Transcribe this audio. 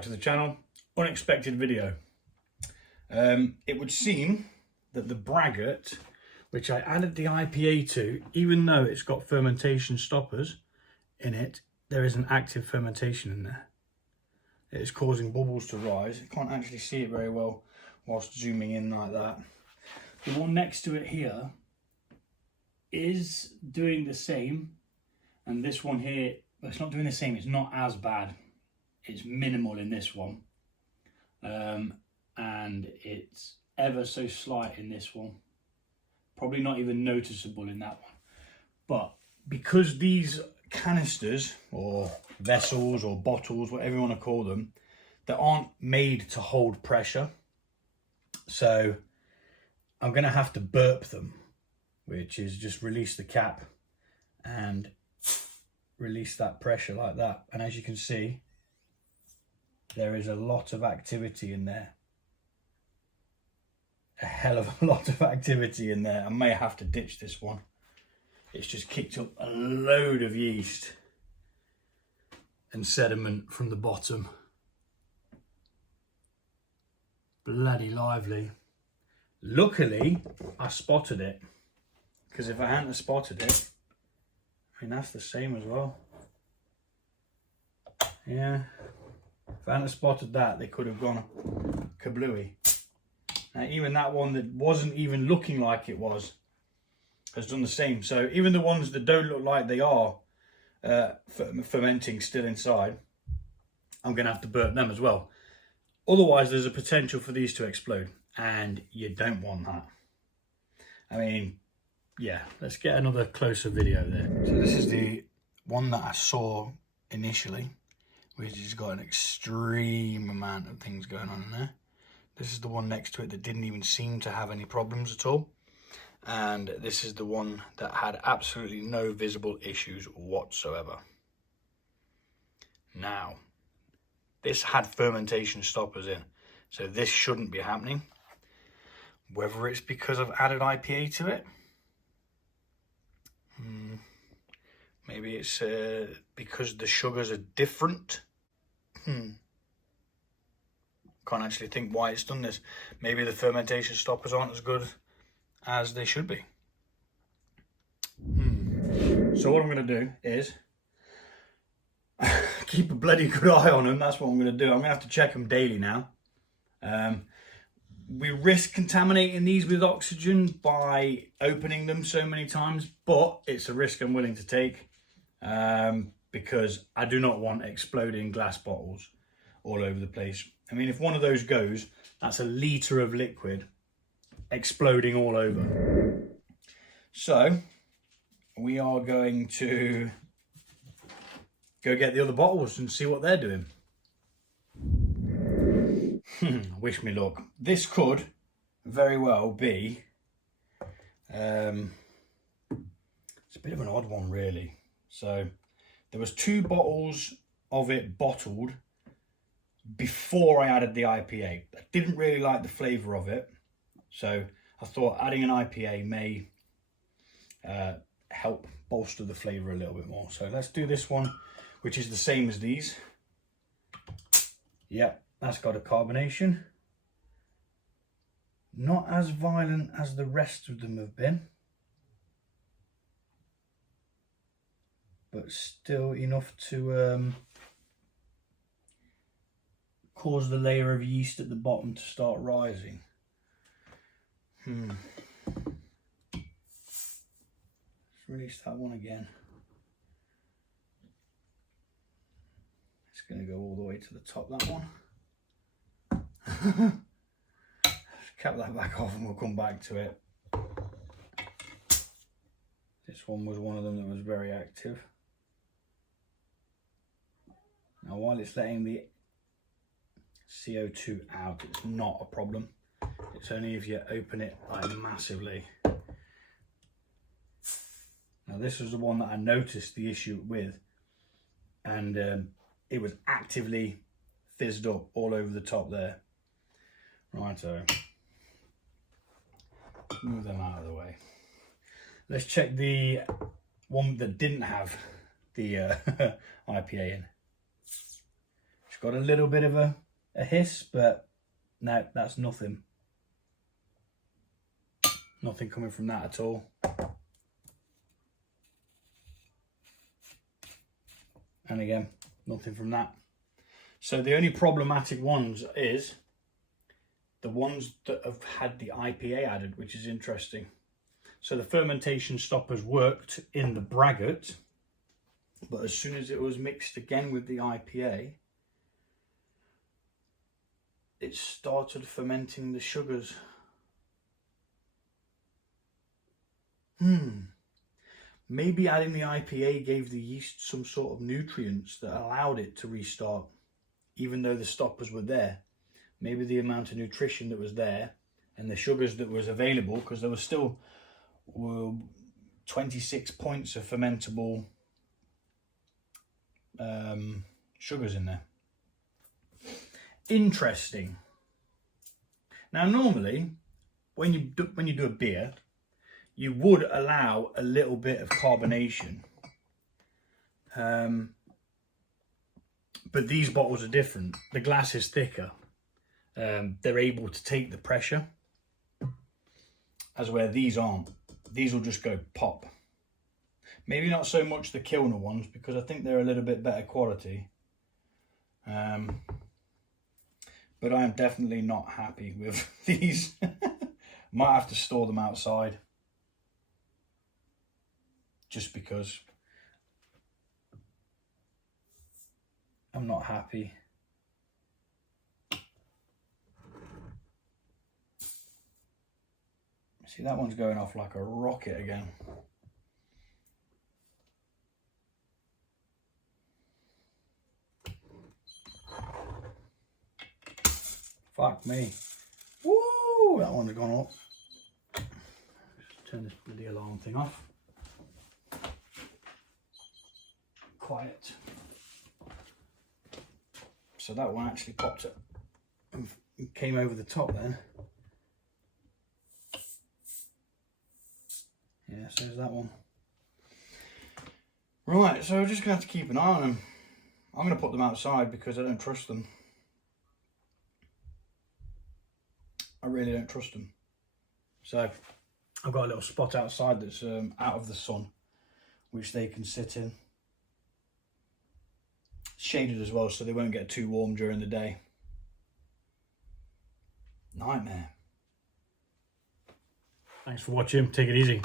back to the channel. Unexpected video. It would seem that the Braggot, which I added the IPA to, even though it's got fermentation stoppers in it, there is an active fermentation in there. It is causing bubbles to rise. I can't actually see it very well whilst zooming in like that. The one next to it here is doing the same, and this one here, well, it's not doing the same. It's not as bad. It's minimal in this one, and it's ever so slight in this one. Probably not even noticeable in that one. But because these canisters or vessels or bottles, whatever you want to call them, they aren't made to hold pressure, so I'm going to have to burp them, which is just release the cap and release that pressure like that. And as you can see, there is a lot of activity in there. A hell of a lot of activity in there. I may have to ditch this one. It's just kicked up a load of yeast and sediment from the bottom. Bloody lively. Luckily, I spotted it, because if I hadn't spotted it, I mean, that's the same as well. Yeah. If I hadn't spotted that, they could have gone kablooey. Now, even that one that wasn't even looking like it was has done the same. So even the ones that don't look like they are fermenting still inside, I'm going to have to burp them as well. Otherwise, there's a potential for these to explode, and you don't want that. I mean, yeah, let's get another closer video there. So this is the one that I saw initially, which has got an extreme amount of things going on in there. This is the one next to it that didn't even seem to have any problems at all. And this is the one that had absolutely no visible issues whatsoever. Now, this had fermentation stoppers in, so this shouldn't be happening. Whether it's because I've added IPA to it, maybe it's because the sugars are different. Can't actually think why it's done this. Maybe the fermentation stoppers aren't as good as they should be. So what I'm going to do is keep a bloody good eye on them. That's what I'm going to do. I'm going to have to check them daily now. We risk contaminating these with oxygen by opening them so many times, but it's a risk I'm willing to take, because I do not want exploding glass bottles all over the place. I mean, if one of those goes, that's a litre of liquid exploding all over. So we are going to go get the other bottles and see what they're doing. Wish me luck. This could very well be, it's a bit of an odd one really. So there was 2 bottles of it bottled before I added the IPA. I didn't really like the flavour of it, so I thought adding an IPA may help bolster the flavour a little bit more. So let's do this one, which is the same as these. Yep, that's got a carbonation. Not as violent as the rest of them have been, but still enough to cause the layer of yeast at the bottom to start rising. Let's release that one again. It's going to go all the way to the top, that one. Cap that back off and we'll come back to it. This one was one of them that was very active. Now, while it's letting the CO2 out, it's not a problem. It's only if you open it like massively. Now, this was the one that I noticed the issue with, and it was actively fizzed up all over the top there. Right, so move them out of the way. Let's check the one that didn't have the IPA in. Just got a little bit of a hiss, but no, that's nothing. Nothing coming from that at all. And again, nothing from that. So the only problematic ones is the ones that have had the IPA added, which is interesting. So the fermentation stoppers worked in the Braggot, but as soon as it was mixed again with the IPA, it started fermenting the sugars. Maybe adding the IPA gave the yeast some sort of nutrients that allowed it to restart, even though the stoppers were there. Maybe the amount of nutrition that was there and the sugars that was available, because there was still 26 points of fermentable sugars in there. Interesting. Now normally when you do a beer, you would allow a little bit of carbonation, but these bottles are different. The glass is thicker. They're able to take the pressure, as where these aren't. These will just go pop. Maybe not so much the Kilner ones, because I think they're a little bit better quality. But I am definitely not happy with these. Might have to store them outside, just because I'm not happy. See, that one's going off like a rocket again. Fuck me. Woo! That one's gone up. Just turn this bloody alarm thing off. Quiet. So that one actually popped up and came over the top then. Yeah, so there's that one. Right, so we're just going to have to keep an eye on them. I'm going to put them outside because I don't trust them. I really don't trust them. So I've got a little spot outside that's out of the sun, which they can sit in. Shaded as well, so they won't get too warm during the day. Nightmare. Thanks for watching. Take it easy.